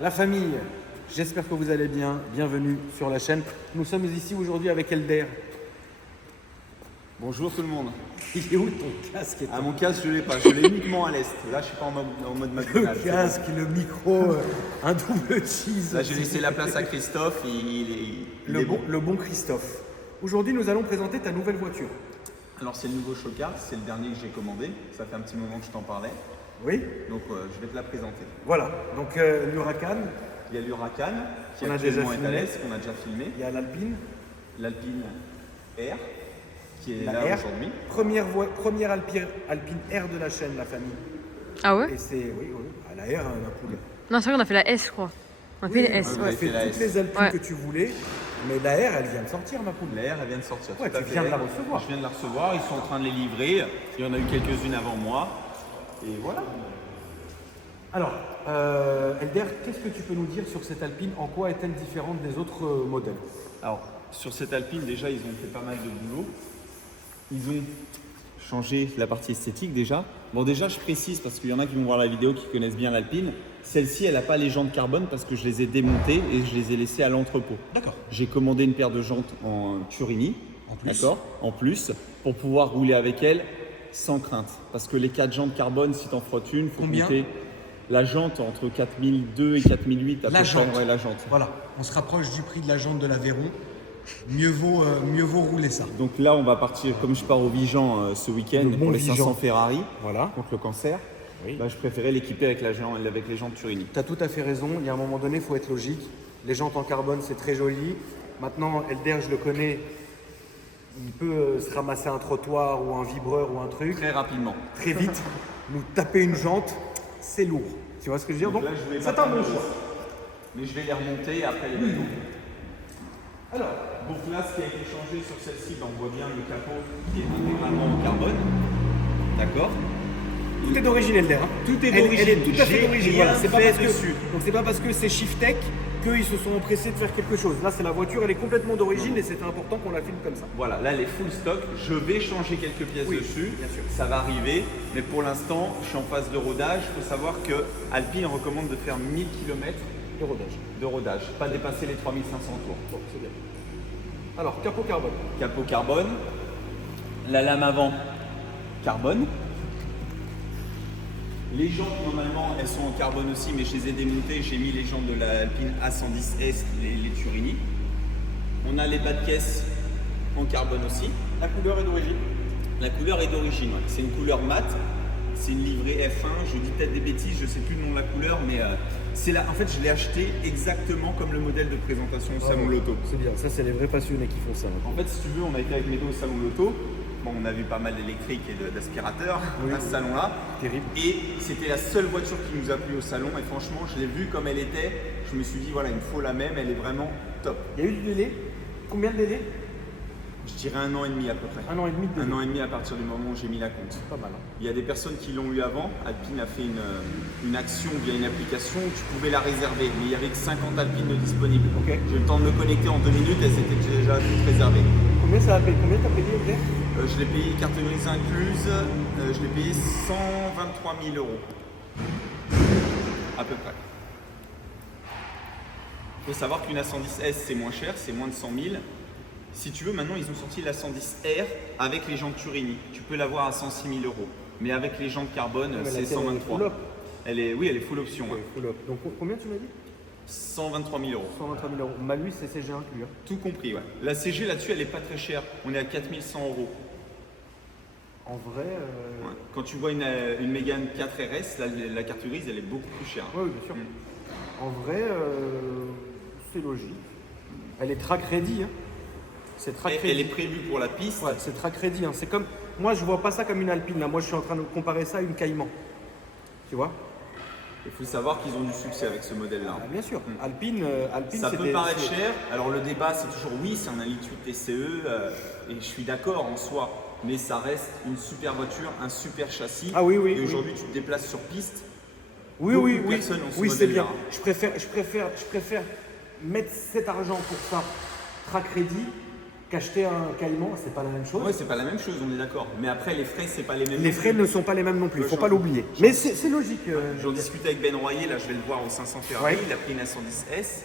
La famille, j'espère que vous allez bien. Bienvenue sur la chaîne. Nous sommes ici aujourd'hui avec Elder. Bonjour tout le monde. Il est où ton casque et À mon casque, je l'ai pas. Je l'ai uniquement à l'est. Là, je suis pas en mode le McDonald's. casque, le micro, un double cheese. Là, j'ai laissé la place à Christophe. Il est bon. Le bon Christophe. Aujourd'hui, nous allons présenter ta nouvelle voiture. Alors, c'est le nouveau Showcar. C'est le dernier que j'ai commandé. Ça fait un petit moment que je t'en parlais. Oui. Donc, je vais te la présenter. Voilà. Donc, l'Huracan, Il y a l'Huracan qui On a actuellement déjà est à filmé. l'est, qu'on a déjà filmé. il y a l'Alpine. L'Alpine R qui est La là R. aujourd'hui. Première Alpine R de la chaîne, la famille. Ah ouais? Et c'est, oui, à la R, la poule. Non, c'est vrai qu'on a fait la S, je crois. On a fait les S. vous On a avez fait fait la toutes S. les Alpines Ouais. que tu voulais, mais la R, elle vient de sortir, ma poule. La R, elle vient de sortir. Ouais, tout à tu fait. viens de la recevoir. Je viens de la recevoir. Ils sont en train de les livrer. Il y en a eu quelques-unes avant moi. Et voilà. Alors, Elder, qu'est-ce que tu peux nous dire sur cette Alpine? En quoi est-elle différente des autres modèles? Alors, sur cette Alpine, déjà, ils ont fait pas mal de boulot. Ils ont changé la partie esthétique déjà. Bon, déjà, je précise, parce qu'il y en a qui vont voir la vidéo qui connaissent bien l'Alpine. Celle-ci, elle n'a pas les jantes carbone parce que je les ai démontées et je les ai laissées à l'entrepôt. D'accord. J'ai commandé une paire de jantes en Turini, En plus. d'accord, en plus, pour pouvoir rouler avec elle sans crainte. Parce que les 4 jantes carbone, si tu en frottes une, il faut Combien compter la jante entre 4002 et 4008 à La peu près. jante. Ouais, la jante. Voilà, on se rapproche du prix de la jante de l'Aveyron. Mieux vaut rouler ça. Donc là, on va partir, comme je pars au Vigan ce week-end Le bon pour les Vigan. 500 Ferrari Voilà. contre le cancer, Oui. bah, je préférais l'équiper avec, avec les jantes Turini. Tu as tout à fait raison. Il y a un moment donné, il faut être logique. Les jantes en carbone, c'est très joli. Maintenant, Elder, je le connais. Il peut se ramasser un trottoir ou un vibreur ou un truc. Très rapidement. Très vite, nous taper une jante, c'est lourd. Tu vois ce que je veux dire? Donc, là, je vais c'est pas un bon prendre de choix. risque. Mais je vais les remonter après les bateaux. Alors, Donc là, ce qui a été changé sur celle-ci, bah, on voit bien le capot qui est intégralement en carbone. D'accord. tout est d'origine, Elder. hein. Tout est Elle d'origine. est tout à fait J'ai d'origine. rien Voilà. C'est pas fait parce que, dessus. donc c'est pas parce que c'est Shiftech qu'ils se sont empressés de faire quelque chose. Là, c'est la voiture, elle est complètement d'origine et c'était important qu'on la filme comme ça. Voilà, là, elle est full stock. Je vais changer quelques pièces Oui, dessus. bien sûr. Ça va arriver. Mais pour l'instant, je suis en phase de rodage. Il faut savoir que Alpine recommande de faire 1000 km De rodage. de rodage, pas dépasser les 3500 tours. Bon, c'est bien. Alors, capot carbone. Capot carbone, la lame avant carbone. Les jantes normalement elles sont en carbone aussi, mais je les ai démontées, j'ai mis les jantes de la Alpine A110S, les Turini. On a les bas de caisse en carbone aussi. La couleur est d'origine. La couleur est d'origine, ouais. C'est une couleur mate, c'est une livrée F1, je dis peut-être des bêtises, je sais plus le nom de la couleur, mais c'est là. En fait, je l'ai acheté exactement comme le modèle de présentation au Salon Loto. C'est bien, ça c'est les vrais passionnés qui font ça. En fait, si tu veux, on a été avec Médo au Salon Loto. Bon, on a vu pas mal d'électriques et d'aspirateurs Oui. à ce salon-là. Terrible. Et c'était la seule voiture qui nous a plu au salon. Et franchement, je l'ai vue comme elle était. Je me suis dit, voilà, il me faut la même. Elle est vraiment top. Il y a eu du délai. Combien de délai? Je dirais 1 an et demi à peu près. 1 an et demi de délai. 1 an et demi à partir du moment où j'ai mis la compte. Pas mal. hein. Il y a des personnes qui l'ont eu avant. Alpine a fait une action via une application où tu pouvais la réserver. Mais il n'y avait que 50 Alpines de disponibles. Ok. J'ai eu le temps de me connecter en 2 minutes. Elles étaient déjà toutes réservées. Combien ça a payé? Combien t'as payé, Elder? Je l'ai payé carte grise incluse, je l'ai payé 123 000 euros. À peu près. Il faut savoir qu'une A110S c'est moins cher, c'est moins de 100 000. Si tu veux, maintenant ils ont sorti la 110R avec les jantes Turini. Tu peux l'avoir à 106 000 euros. Mais avec les jantes carbone, mais c'est laquelle, elle est 123. full up Oui, elle est full option. Ouais, ouais. full up. Donc combien tu m'as dit? 123 000 euros. 123 000 euros. Malus et CG inclus. hein. Tout compris, ouais. La CG là-dessus, elle est pas très chère. On est à 4100 euros. En vrai, Ouais. Quand tu vois une Mégane 4 RS, la carte grise, elle est beaucoup plus chère. oui, bien sûr. Mm. En vrai, c'est logique. Elle est track ready. Hein. C'est track ready. Elle est prévue pour la piste. Ouais, c'est track ready. Hein. C'est comme, moi, je vois pas ça comme une Alpine. Là. Moi, je suis en train de comparer ça à une Cayman. Tu vois? Il faut savoir qu'ils ont du succès avec ce modèle-là. Ah, bien sûr. Alpine, Ça peut c'était- paraître c'est- cher. Alors le débat, c'est toujours oui, c'est un 1,8 litre TCE, et je suis d'accord en soi. Mais ça reste une super voiture, un super châssis. Ah oui, oui, Et oui. aujourd'hui, tu te déplaces sur piste. Oui, Beaucoup oui, de oui. personnes ont ce Oui, c'est bien. modèle-là. Je préfère mettre cet argent pour ça, track ready, qu'acheter un Caïman, c'est pas la même chose. Ouais, c'est pas la même chose, on est d'accord. Mais après, les frais, c'est pas les mêmes. Les frais ne sont pas les mêmes non plus, il ne faut pas l'oublier. Mais c'est logique. J'en discutais avec Ben Royer, là, je vais le voir au 500 Ferrari. Ouais. Il a pris une A110S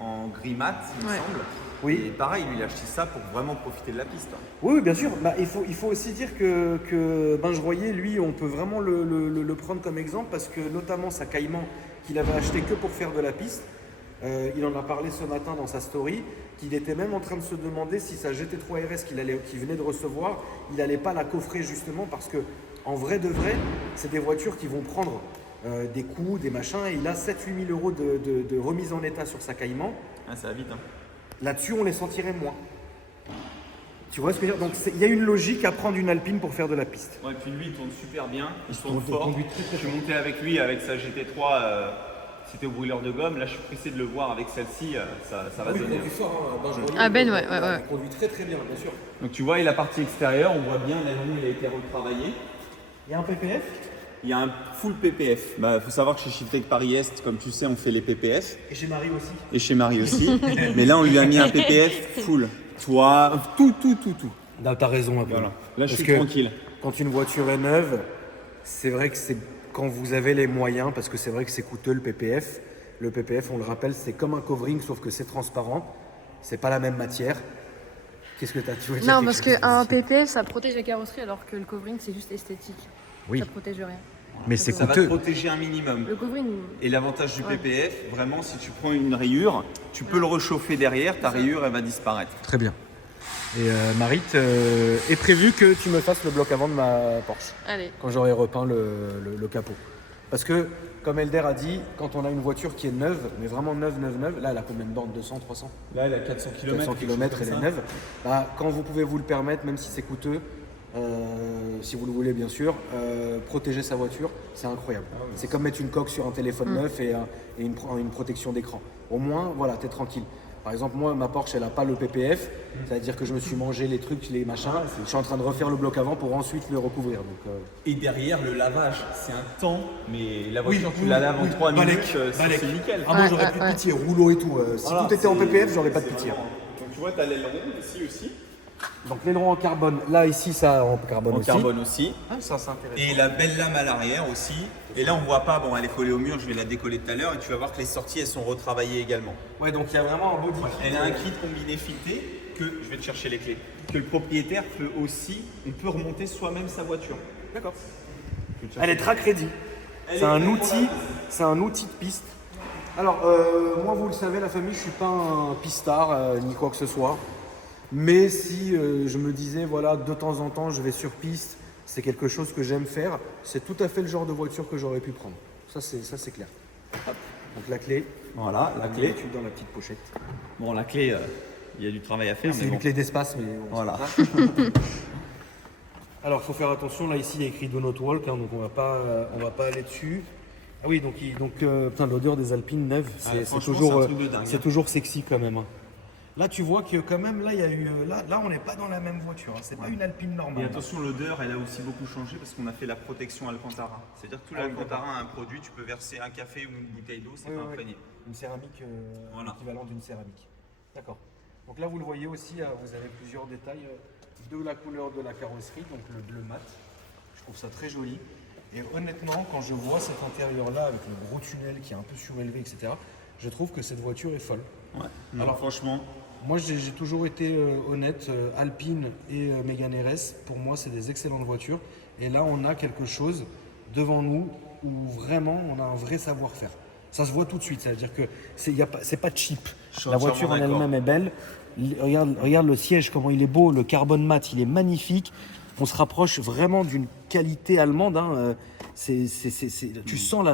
en gris mat, il me Ouais. semble. Oui. Et pareil, lui, il a acheté ça pour vraiment profiter de la piste. Oui, bien sûr. Bah, il faut aussi dire que Benj Royer, lui, on peut vraiment le prendre comme exemple parce que notamment sa Caïman qu'il avait acheté que pour faire de la piste, il en a parlé ce matin dans sa story, qu'il était même en train de se demander si sa GT3 RS qu'il venait de recevoir, il n'allait pas la coffrer justement parce que en vrai de vrai, c'est des voitures qui vont prendre des coups, des machins, et il a 7-8 000 € de remise en état sur sa Caïman. Ah, ça va vite, hein. Là-dessus, on les sentirait moins. Tu vois ce que je veux dire? Donc il y a une logique à prendre une Alpine pour faire de la piste. Ouais, puis lui, il tourne super bien, il tourne- tourne fort. conduit très, très Je suis monté avec lui, avec sa GT3, c'était au brûleur de gomme. Là, je suis pressé de le voir avec celle-ci, ça va donner. fort, Benj Royer. Ah, Ben, ouais. Il conduit très très bien, bien sûr. Donc tu vois, et la partie extérieure, on voit bien, l'aileron, il a été retravaillé. Il y a un PPF. Il y a un full PPF. Bah, faut savoir que chez Shiftech Paris-Est, comme tu sais, on fait les PPF. Et chez Marie aussi. Et chez Marie aussi. Mais là, on lui a mis un PPF full. Toi, tout. Non, t'as raison un peu. Voilà. Là, je Parce suis que tranquille. Quand une voiture est neuve, c'est vrai que c'est quand vous avez les moyens, parce que c'est vrai que c'est coûteux le PPF. Le PPF, on le rappelle, c'est comme un covering, sauf que c'est transparent. C'est pas la même matière. Qu'est-ce que tu veux dire? Non, quelque parce chose, qu'un vas-y. PPF, ça protège la carrosserie alors que le covering, c'est juste esthétique. Oui. Ça protège rien. Mais c'est Ça va te coûteux. protéger un minimum. Le covering, Et l'avantage du Ouais. PPF, vraiment, si tu prends une rayure, tu peux le rechauffer derrière, ta rayure, elle va disparaître. Très bien. Et Marit, est prévu que tu me fasses le bloc avant de ma Porsche, allez. quand j'aurai repeint le capot. Parce que, comme Elder a dit, quand on a une voiture qui est neuve, mais vraiment neuve, là elle a combien de bornes? 200, 300? Là, elle a 400 km. 400 km, elle est neuve. Bah, quand vous pouvez vous le permettre, même si c'est coûteux, si vous le voulez bien sûr, protéger sa voiture, c'est incroyable. C'est comme mettre une coque sur un téléphone neuf et une protection d'écran. Au moins, voilà, t'es tranquille. Par exemple, moi, ma Porsche, elle n'a pas le PPF, c'est-à-dire que je me suis mangé les trucs, les machins. Je suis en train de refaire le bloc avant pour ensuite le recouvrir. Donc, Et derrière, le lavage, c'est un temps, mais la voiture, tu la laves en 3 minutes, c'est nickel. Ah, moi, Ouais, j'aurais ouais, plus de ouais. pitié, rouleau et tout. Si Voilà, tout était en c'est- PPF, j'aurais pas de pitié. Donc tu vois, tu as l'aileron ici aussi. Donc l'aileron en carbone, là, ici, ça en carbone En aussi. carbone aussi. Ah, ça, c'est intéressant. Et la belle lame à l'arrière aussi. Et là, on voit pas, bon, elle est collée au mur, je vais la décoller tout à l'heure. Et tu vas voir que les sorties, elles sont retravaillées également. Ouais, donc il y a vraiment un body kit. Elle a un kit combiné fileté que, je vais te chercher les clés, que le propriétaire peut aussi, on peut remonter soi-même sa voiture. D'accord. Elle est track ready. C'est un outil, c'est un outil de piste. Alors, moi, vous le savez, la famille, je suis pas un pistard ni quoi que ce soit. Mais si je me disais, voilà, de temps en temps, je vais sur piste, c'est quelque chose que j'aime faire, c'est tout à fait le genre de voiture que j'aurais pu prendre. Ça, c'est clair. Hop. Donc la clé, Voilà, la clé. tu dans la petite pochette. Bon, la clé, il y a du travail à faire. C'est mais une bon. clé d'espace, mais bon, Voilà. c'est pas ça. Alors, il faut faire attention. Là, ici, il y a écrit Do Not Walk, hein, donc on va pas aller dessus. Ah oui, donc, putain, l'odeur des Alpines neuves, c'est franchement, toujours, c'est un truc de dingue, c'est hein. toujours sexy quand même. Hein. Là, tu vois que quand même, là, il y a eu, là, on n'est pas dans la même voiture. Hein. C'est pas une Alpine Et normale. attention, l'odeur, elle a aussi beaucoup changé parce qu'on a fait la protection Alcantara. C'est-à-dire que tout Ah oui, l'Alcantara a un produit, tu peux verser un café ou une bouteille d'eau, c'est Oui, pas oui, imprégné. Une céramique, Voilà. l'équivalent d'une céramique. D'accord. Donc là, vous le voyez aussi, vous avez plusieurs détails de la couleur de la carrosserie, donc le bleu mat. Je trouve ça très joli. Et honnêtement, quand je vois cet intérieur-là avec le gros tunnel qui est un peu surélevé, etc., je trouve que cette voiture est folle. Ouais. Alors, Alors franchement, moi, j'ai toujours été honnête. Alpine et Mégane RS, pour moi, c'est des excellentes voitures. Et là, on a quelque chose devant nous où vraiment, on a un vrai savoir-faire. Ça se voit tout de suite. C'est-à-dire que c'est pas cheap. suis La voiture en entièrement elle-même est belle. Regarde le siège, comment il est beau. Le carbone mat, il est magnifique. On se rapproche vraiment d'une qualité allemande. Hein. Tu sens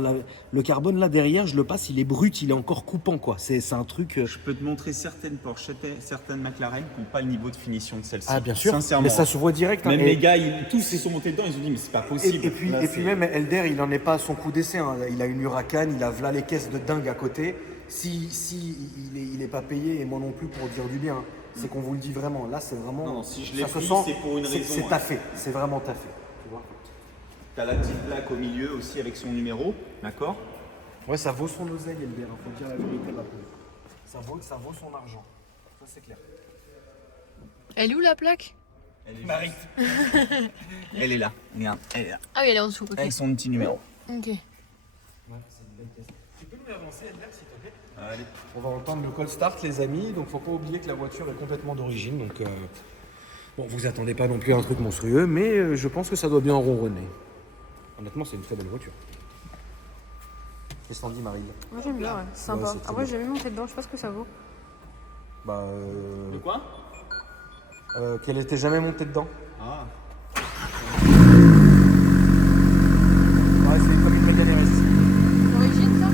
le carbone là derrière, je le passe, il est brut, il est encore coupant, quoi. C'est un truc. je peux te montrer certaines Porsche, certaines McLaren qui n'ont pas le niveau de finition de celle-ci. Ah, bien sûr. Sincèrement. Mais ça se voit direct. hein. Même Et- les gars, tous ils sont montés dedans, ils ont dit mais c'est pas possible. Et puis, Là, et puis même Elder, il n'en est pas à son coup d'essai. Hein. Il a une Huracan, il a là les caisses de dingue à côté. Si il est pas payé, et moi non plus pour dire du bien, hein, c'est qu'on vous le dit vraiment. Là, c'est vraiment. Non, si je l'ai ça se pris, sent, c'est pour une raison, C'est hein. taffé. C'est vraiment taffé. Tu vois. T'as la petite plaque au milieu aussi avec son numéro, d'accord? Ouais, ça vaut son oseille, Elder. Il faut dire la vérité maintenant. Ça vaut son argent. Ça, c'est clair. Elle est où la plaque? Marie. Elle est là, regarde, elle est là. Ah oui, elle est en dessous. Ok. Avec son petit numéro. Ok. Tu peux nous avancer, Elmer, s'il te plaît? Allez. On va entendre le call start, les amis. Donc, faut pas oublier que la voiture est complètement d'origine. Donc, bon, vous attendez pas non plus à un truc monstrueux, mais je pense que ça doit bien ronronner. Honnêtement, c'est une très belle voiture. Qu'est-ce que t'en dis, Marie? Moi j'aime bien, ouais. C'est sympa. Ouais, c'est très Après, bien. j'ai jamais monté dedans, je sais pas ce que ça vaut. Bah, De quoi? qu'elle était jamais montée dedans. Ah. Ouais, c'est comme une Mégane RS. L'origine, ça?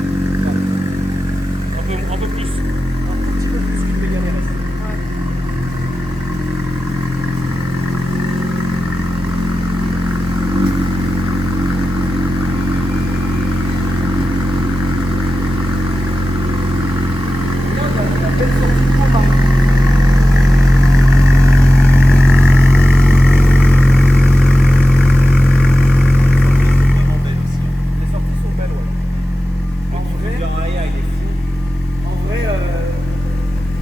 Un peu plus. Un tout petit peu plus qu'une Mégane RS. Ouais. Vraiment belle aussi. Les sorties sont belles, ouais. En vrai, Le arrière, il est fou.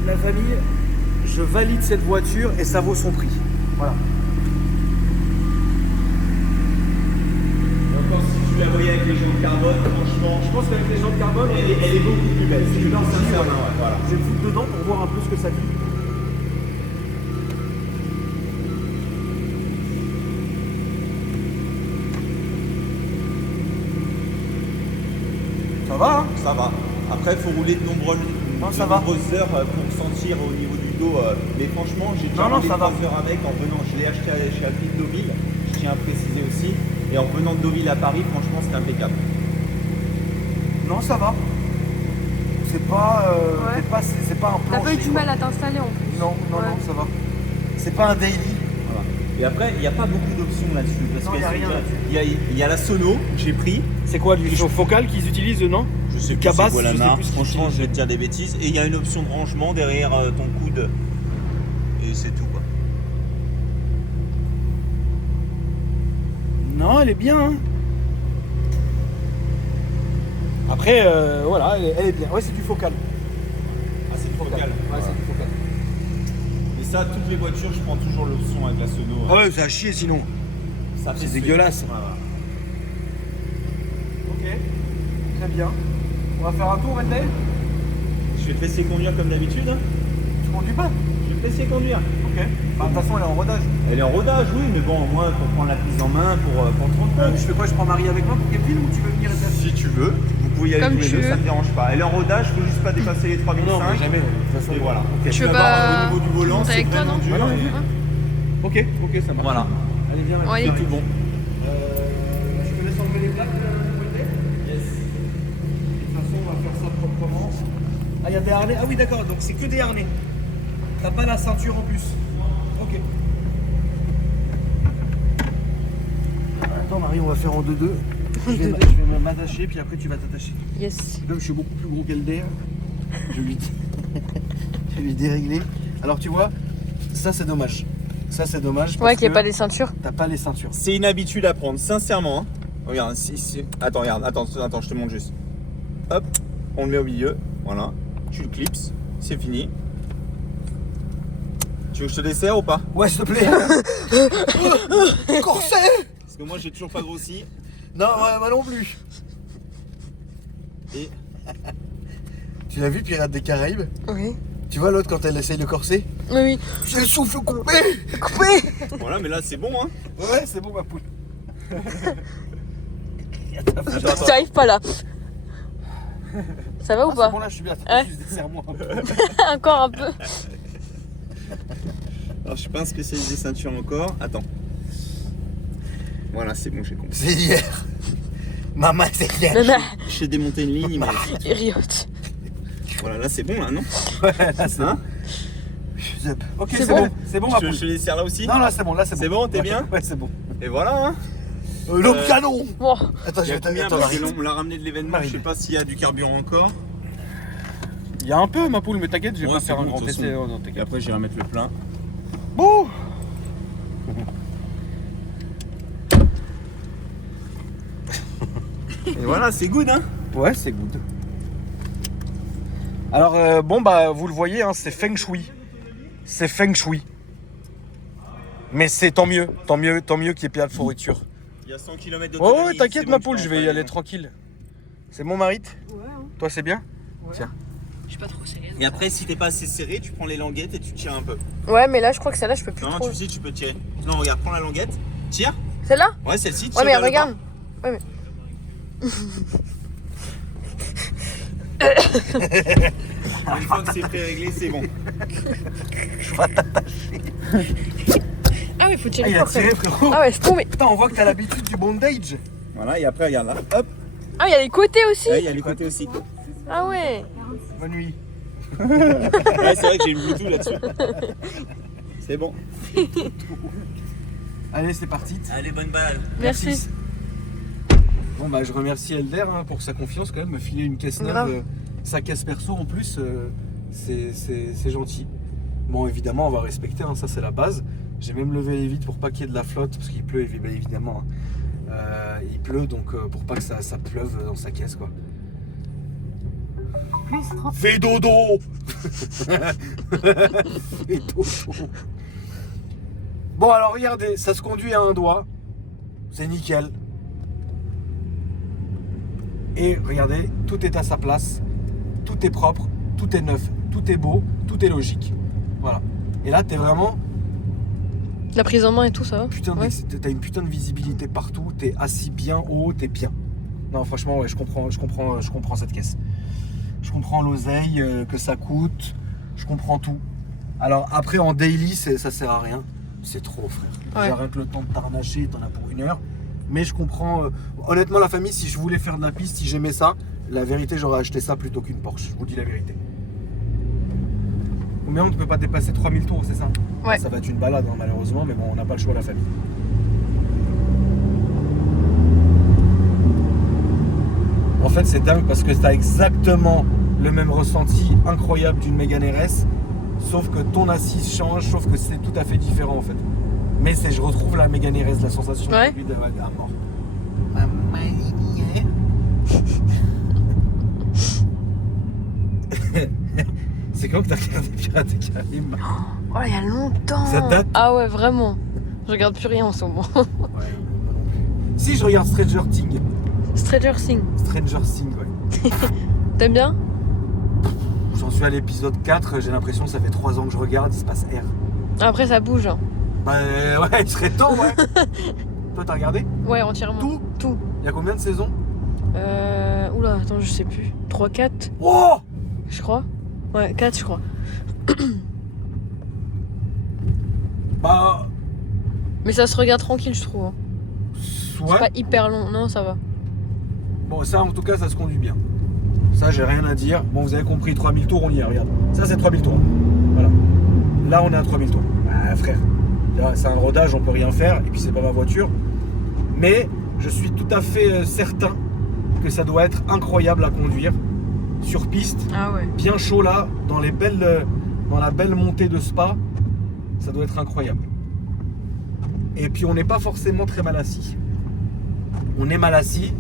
la famille, je valide cette voiture et ça vaut son prix. Voilà. Encore si tu la voyais avec les jantes carbone, franchement, Je pense qu'avec les jantes carbone, elle est beaucoup plus belle. C'est Non, une sincèrement, ouais, voilà. je vais le foutre dedans pour voir un peu ce que ça dit. Ça va, hein? Ça va. Après, il faut rouler de nombreuses ça va. heures pour sentir au niveau du dos. Mais franchement, j'ai déjà Non, roulé ça 3 va. heures avec en venant. Je l'ai acheté chez Alpine Deauville, je tiens à préciser aussi. Et en venant de Deauville à Paris, franchement, c'est impeccable. Non, ça va. C'est pas, Ouais. c'est pas un T'as plancher. pas eu du quoi. mal à t'installer en plus. Non, Ouais. ça va. C'est pas un daily. Voilà. Et après, il n'y a pas beaucoup d'options là-dessus. Parce Non, qu'il y a rien là-dessus. il y a la sono que j'ai pris. C'est quoi, du focal qu'ils utilisent, non? Je sais plus Cabas, c'est quoi la je sais marque. plus ce qu'ils Franchement, utilisent. je vais te dire des bêtises. Et il y a une option de rangement derrière ton coude. Et c'est tout, quoi. Non, elle est bien. Hein. Après, voilà, elle est bien. Ouais, c'est du focal. Ah, c'est le focal. Ouais, c'est du focal. Et ça, toutes les voitures, je prends toujours l'option avec la sono. Ah ouais, c'est à chier sinon. Ça c'est fait dégueulasse. Voilà. Ok, très bien. On va faire un tour, Wendell. Je vais te laisser conduire comme d'habitude. Hein. Tu conduis pas? Je vais te laisser conduire. Ok. Bah, de toute façon, elle est en rodage. Elle est en rodage, oui, mais bon, moi, pour prendre la prise en main, pour te rendre compte. Je fais quoi? Je prends Marie avec moi pour qu'elle filme ou tu veux venir être Si tu veux, vous pouvez y aller Comme tous les tu deux, veux. ça me dérange pas. Elle est en rodage, il faut juste pas dépasser les 3005. Non, mais jamais. De toute façon, Et voilà. Ok. Tu veux vas voir, pas au niveau du volant, monter c'est avec toi, vraiment non? dur. Ah non, et- Ok, ça marche. Voilà. Allez, viens. Bon, Marie. allez. C'est tout bon. Je te laisse enlever les plaques, Wendell. Yes. De toute façon, on va faire ça proprement. Ah, il y a des harnais. Ah oui, d'accord, donc c'est que des harnais. T'as pas la ceinture en plus. Ok. Attends, Marie, on va faire en 2-2. Je vais m'attacher, puis après tu vas t'attacher. Yes. Comme je suis beaucoup plus gros qu'elle d'air, je lui je vais lui dérégler. Alors tu vois, ça c'est dommage. Ça c'est dommage. Ouais, parce qu'il n'y ait que pas des ceintures. T'as pas les ceintures. C'est une habitude à prendre, sincèrement. Hein. Regarde, attends, regarde, attends, je te montre juste. Hop, on le met au milieu, voilà. Tu le clipses, c'est fini. Tu veux que je te desserre ou pas? Ouais, s'il te plaît. Corset. Parce que moi, j'ai toujours pas grossi. Non, ouais, moi non plus. Et Tu l'as vu Pirates des Caraïbes? Oui. Tu vois l'autre quand elle essaye de corser? Oui, oui. J'ai le souffle coupé. Coupé. voilà, mais là, c'est bon, hein. Ouais, c'est bon ma poule. Attends, Tu arrives pas là. Ça va ou Ah, pas? c'est bon là, je suis bien. Ouais. Juste desserre-moi un peu. Encore un peu. Alors, je suis pas un spécialiste des ceintures encore. Attends. Voilà, c'est bon, j'ai compris. C'est hier. Maman, c'est hier. Nana, J'ai démonté une ligne, mais riote. voilà, là, c'est bon, là, non? Ouais, là c'est Hein? bon. Ok, C'est c'est bon. bon. C'est bon ma Je poule. te desserre là aussi? Non, là c'est bon, là c'est bon. C'est bon, t'es Ouais, bien? Ouais, c'est bon. Et voilà, hein. L'homme canon. Bon, Attends, Il y je a vais combien? attends, Parce que Marie. on l'a ramené de l'événement, je sais pas s'il y a du carburant encore. Il y a un peu ma poule, mais t'inquiète, je vais Ouais, pas c'est faire un bon, grand de toute essai. façon. Non, Et t'inquiète. après, j'irai mettre le plein. Bon. Et voilà, c'est good, hein. Ouais, c'est good. Alors bon bah vous le voyez, hein, c'est Feng Shui. C'est Feng Shui. Mais c'est tant mieux qu'il n'y ait pas de fourriture. Il y a 100 km d'autonomie. Ouais, t'inquiète c'est ma bon, poule, tu je peux vais y en aller faire. tranquille. C'est bon Marit? Ouais, hein. Toi c'est bien? Ouais. Tiens. Je suis pas trop sérieuse. Et après, si t'es pas assez serré, tu prends les languettes et tu tires un peu. Ouais, mais là, je crois que celle-là, je peux plus Non, trop. tu sais, tu peux tirer. Non, regarde, prends la languette, tire. Celle-là? Ouais, celle-ci, tire. Ouais, mais vers le regarde. bas. Ouais, mais. Une fois que c'est pré-réglé, c'est bon. Ah, oui, faut Ah, tirer il a fort. tiré frérot. Ah, ouais, c'est tombé. Putain, on voit que t'as l'habitude du bondage. Voilà, et après, regarde là. Hop. Ah, il y a les côtés aussi. Ouais, il y a les côtés aussi. Ah, ouais. Bonne nuit. Ouais, c'est vrai que j'ai une Bluetooth là-dessus. C'est bon. Allez, c'est parti. Allez, bonne balle. Merci. Bon bah je remercie Elder pour sa confiance quand même, me filer une caisse neuve, Grave. sa caisse perso en plus, c'est gentil. Bon évidemment on va respecter, hein, ça c'est la base. J'ai même levé les vitres pour pas qu'il y ait de la flotte, parce qu'il pleut évidemment. Hein. Il pleut donc pour pas que ça pleuve dans sa caisse quoi. Fais dodo. Fais dodo. Bon alors regardez, ça se conduit à un doigt, c'est nickel. Et regardez, tout est à sa place, tout est propre, tout est neuf, tout est beau, tout est logique. Voilà. Et là, t'es vraiment, La prise en main et tout, ça va? Ouais. t'as une putain de visibilité partout, t'es assis bien haut, t'es bien. Non, franchement, ouais, je comprends cette caisse. Je comprends l'oseille que ça coûte, je comprends tout. Alors après, en daily, ça sert à rien. C'est trop, frère. Ouais. J'ai rien que le temps de t'arnacher, t'en as pour 1 heure. Mais je comprends. Honnêtement, la famille, si je voulais faire de la piste, si j'aimais ça, la vérité, j'aurais acheté ça plutôt qu'une Porsche. Je vous dis la vérité. Combien on ne peut pas dépasser 3000 tours, c'est ça? Ouais. Ça va être une balade, hein, malheureusement, mais bon, on n'a pas le choix, la famille. En fait, c'est dingue parce que tu as exactement le même ressenti incroyable d'une Mégane RS, sauf que ton assise change, sauf que c'est tout à fait différent en fait. Mais je retrouve la Mégane RS, la sensation Ouais. de de à mort. C'est quand que t'as regardé Pirates des Caraïbes? Oh, il y a longtemps. Ça date? Ah, ouais, vraiment. Je regarde plus rien en ce moment. Ouais, moi non plus. Si, je regarde Stranger Things. Stranger Things. Stranger Things, ouais. T'aimes bien? J'en suis à l'épisode 4, j'ai l'impression que ça fait 3 ans que je regarde, il se passe R. Après, ça bouge. Hein. Bah ouais, il serait temps, ouais. Toi, t'as regardé? Ouais, entièrement. Tout. Il y a combien de saisons? Oula, attends, je sais plus. 3, 4, Oh! je crois. Ouais, 4, je crois. Bah. Mais ça se regarde tranquille, je trouve. Hein. Ouais. C'est pas hyper long. Non, ça va. Bon, ça en tout cas, ça se conduit bien. Ça, j'ai rien à dire. Bon, vous avez compris, 3000 tours, on y est, regarde. Ça, c'est 3000 tours. Voilà. Là, on est à 3000 tours. Bah, frère, c'est un rodage, on peut rien faire. Et puis, c'est pas ma voiture. Mais je suis tout à fait certain que ça doit être incroyable à conduire sur piste. Ah ouais. Bien chaud là, dans la belle montée de Spa. Ça doit être incroyable. Et puis, on n'est pas forcément très mal assis. On est mal assis,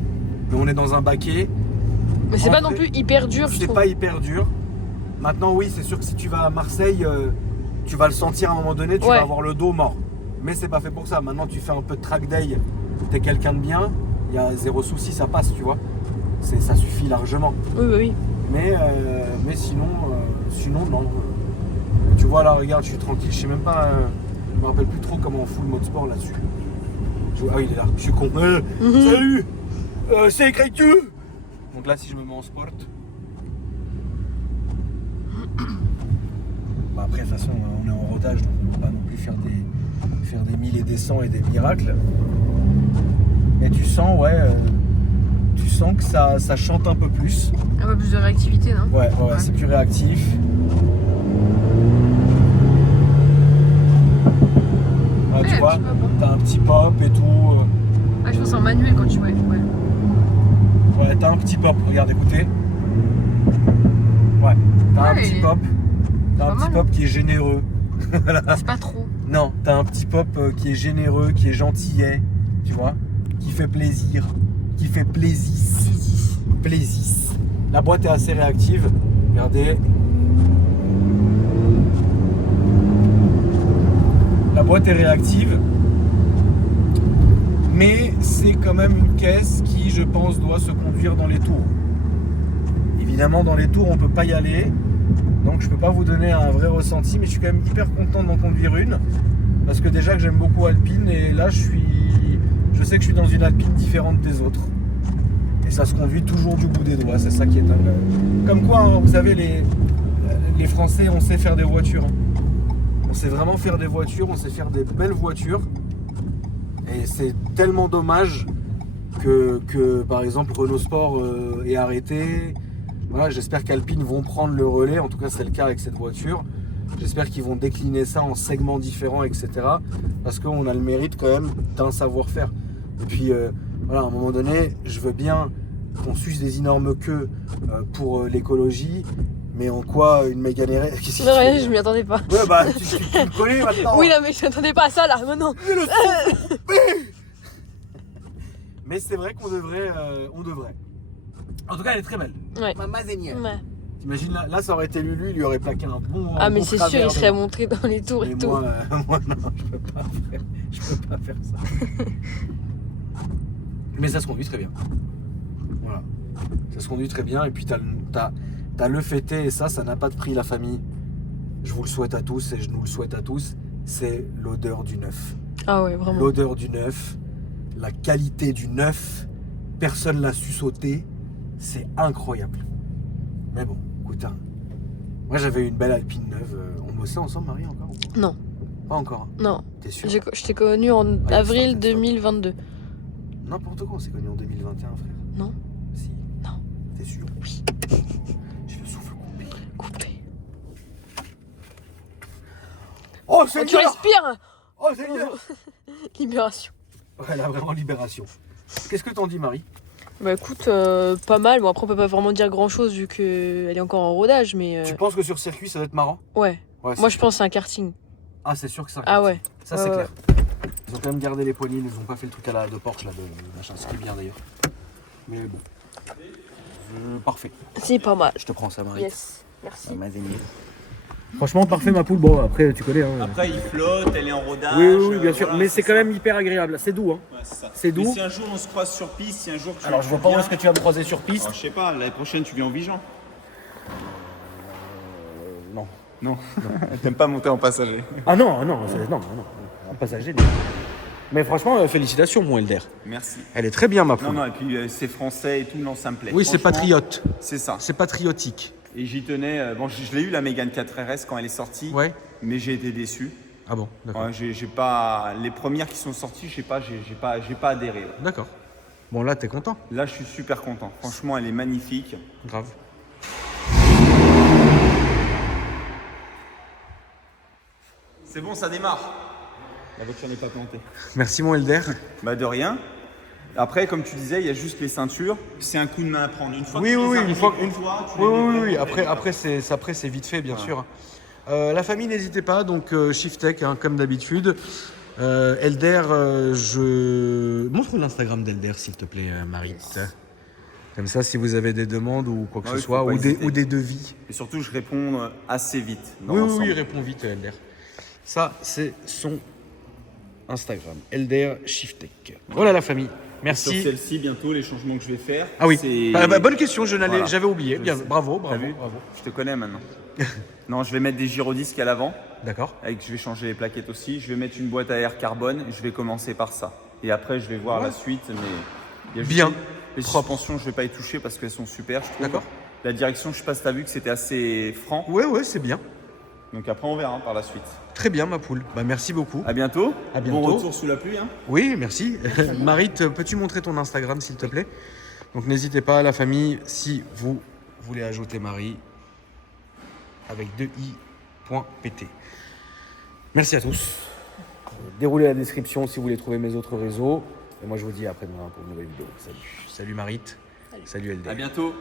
mais on est dans un baquet. Mais c'est pas Rentrer- non plus hyper dur, je C'est trouve. pas hyper dur. Maintenant, oui, c'est sûr que si tu vas à Marseille, tu vas le sentir à un moment donné, tu Ouais. vas avoir le dos mort. Mais c'est pas fait pour ça. Maintenant, tu fais un peu de track day, t'es quelqu'un de bien, il y a zéro souci, ça passe, tu vois. Ça suffit largement. Oui, bah oui. Mais sinon, non. Tu vois, là, regarde, je suis tranquille. Je sais même pas, je me rappelle plus trop comment on fout le mode sport là-dessus. Ah oui, il est là, je suis con. Salut, c'est écrit-tu? Donc là, si je me mets en sport. Bah après, de toute façon, on est en rodage, donc on ne peut pas non plus faire des 1000 et des 100 et des miracles. Mais tu sens, ouais, tu sens que ça chante un peu plus. Un peu plus de réactivité, non? Ouais, c'est plus réactif. Ah, tu Ouais, vois, un petit pop, hein. t'as un petit pop et tout. Ah, je pense en manuel quand tu ouais. Ouais, t'as un petit pop, regarde, écoutez. Ouais, t'as un Ouais, petit il est pop. T'as un pas petit mal, pop qui est généreux. C'est pas trop. Non, t'as un petit pop qui est généreux, qui est gentillet, tu vois, qui fait plaisir, qui fait plaisir. Plaisir. La boîte est assez réactive. Regardez. La La boîte est réactive. Mais c'est quand même une caisse qui, je pense, doit se conduire dans les tours. Évidemment, dans les tours, on ne peut pas y aller. Donc, je ne peux pas vous donner un vrai ressenti. Mais je suis quand même hyper content d'en conduire une. Parce que déjà que j'aime beaucoup Alpine. Et là, je sais que je suis dans une Alpine différente des autres. Et ça se conduit toujours du bout des doigts. C'est ça qui est agréable. Comme quoi, hein, vous savez, les Français, on sait faire des voitures. On sait vraiment faire des voitures. On sait faire des belles voitures. Et c'est tellement dommage que par exemple Renault Sport est arrêté. Voilà, j'espère qu'Alpine vont prendre le relais, en tout cas c'est le cas avec cette voiture. J'espère qu'ils vont décliner ça en segments différents, etc. Parce qu'on a le mérite quand même d'un savoir-faire. Et puis voilà, à un moment donné, je veux bien qu'on suce des énormes queues pour l'écologie. Mais en quoi une Mégane RS? Non, rien, je m'y attendais pas. Ouais, bah tu le connais maintenant. Oui, non, mais je m'attendais pas à ça là, maintenant. Mais c'est vrai qu'on devrait, En tout cas, elle est très belle. Ouais. Ma mazénière. Ouais. T'imagines là, ça aurait été Lulu, il lui aurait plaqué un bon. Ah, un mais bon c'est sûr, travers il serait devant. montré dans les tours Mais et tout. moi, non, je peux pas faire ça. Mais ça se conduit très bien. Voilà. Ça se conduit très bien et puis t'as le fêté et ça n'a pas de prix la famille. Je vous le souhaite à tous et je nous le souhaite à tous. C'est l'odeur du neuf. Ah ouais, vraiment. L'odeur du neuf, la qualité du neuf, personne l'a su sauter, c'est incroyable. Mais bon, écoute, hein, moi j'avais une belle Alpine neuve, on bossait ensemble Marie encore ou pas? Non, Pas encore, hein. non. T'es sûr? Je t'ai connu en Ah, avril ça. 2022. N'importe quoi, on s'est connus en 2021 frère. Non. Si. Non. T'es sûr? Oui. J'ai le souffle coupé. Coupé. Oh Oh, c'est tu respires. Oh Seigneur. Libération. Ouais, là vraiment libération. Qu'est-ce que t'en dis Marie? Bah écoute, pas mal. Bon, après, on peut pas vraiment dire grand chose vu qu'elle est encore en rodage, mais. Tu penses que sur circuit ça va être marrant? Ouais. Ouais, Moi, c'est je pense que c'est un karting. Ah c'est sûr que ça. Ah ouais. Ça c'est Ouais, clair. Ils ont quand même gardé les poignées, ils n'ont pas fait le truc à la de Porsche là, de machin, ce qui est bien d'ailleurs. Mais bon. Parfait. C'est pas mal. Je te prends ça Marie. Yes. Merci. Franchement parfait ma poule, bon après tu connais hein. Après, il flotte, elle est en rodage. Oui, bien sûr, voilà, mais c'est quand même hyper agréable, c'est doux hein. Ouais, c'est ça. C'est doux. Mais si un jour on se croise sur piste, si un jour tu. Alors je vois tu pas où viens- est-ce que tu vas me croiser sur piste. Alors, je sais pas, l'année prochaine tu viens au Vigan. Non. Non. T'aimes pas monter en passager. Ah non, non, un passager. Mais franchement, félicitations mon Elder. Merci. Elle est très bien ma Non, poule. non, et puis c'est français et tout, non, ça me plaît. Oui, c'est Franchement, patriote. C'est ça. C'est patriotique. Et j'y tenais. Bon, je l'ai eu la Mégane 4 RS quand elle est sortie. Ouais. Mais j'ai été déçu. Ah bon, d'accord. Ouais, j'ai pas. Les premières qui sont sorties, j'ai pas adhéré. Ouais. D'accord. Bon là t'es content. Là, je suis super content. Franchement, elle est magnifique. Grave. C'est bon, ça démarre. La voiture n'est pas plantée. Merci mon Elder. Bah de rien. Après, comme tu disais, il y a juste les ceintures. C'est un coup de main à prendre. Une fois Oui, que oui, tu les as une mis fois pour toi, tu Oui, les mets oui, vraiment oui. bien. Après c'est vite fait, bien sûr. La famille, n'hésitez pas. Donc, Shiftech, hein, comme d'habitude. Elder, je. Montre l'Instagram d'Elder, s'il te plaît, Marie. Comme ça, si vous avez des demandes ou quoi que Ouais, ce il faut soit, pas ou hésiter. des devis. Et surtout, je réponds assez vite. Dans Oui, l'ensemble. il répond vite, Elder. Ça, c'est son Instagram. Elder Shiftech. Voilà la famille. Sur Merci. celle-ci, bientôt, les changements que je vais faire. Ah oui. c'est- Bonne question, Voilà. j'avais oublié. Je Bien, sais. bravo, T'as bravo, vu bravo. Je te connais maintenant. Non, je vais mettre des gyrodisques à l'avant. D'accord. Je vais changer les plaquettes aussi. Je vais mettre une boîte à air carbone. Je vais commencer par ça. Et après, je vais voir Ouais. la suite. Mais il y a juste Bien. Les Propre. suspensions, je vais pas y toucher parce qu'elles sont super, je trouve. D'accord. La direction, je sais pas si tu as vu que c'était assez franc. Ouais, c'est bien. Donc après, on verra par la suite. Très bien, ma poule. Bah, merci beaucoup. À bientôt. À bientôt. Bon retour sous la pluie. Hein. Oui, merci. Marie, peux-tu montrer ton Instagram, s'il te plaît? Donc, n'hésitez pas, la famille, si vous voulez ajouter Marie, avec 2i.pt. Merci à tous. Déroulez la description si vous voulez trouver mes autres réseaux. Et moi, je vous dis à après-demain pour une nouvelle vidéo. Salut. Salut Marie. Salut Elder. À bientôt.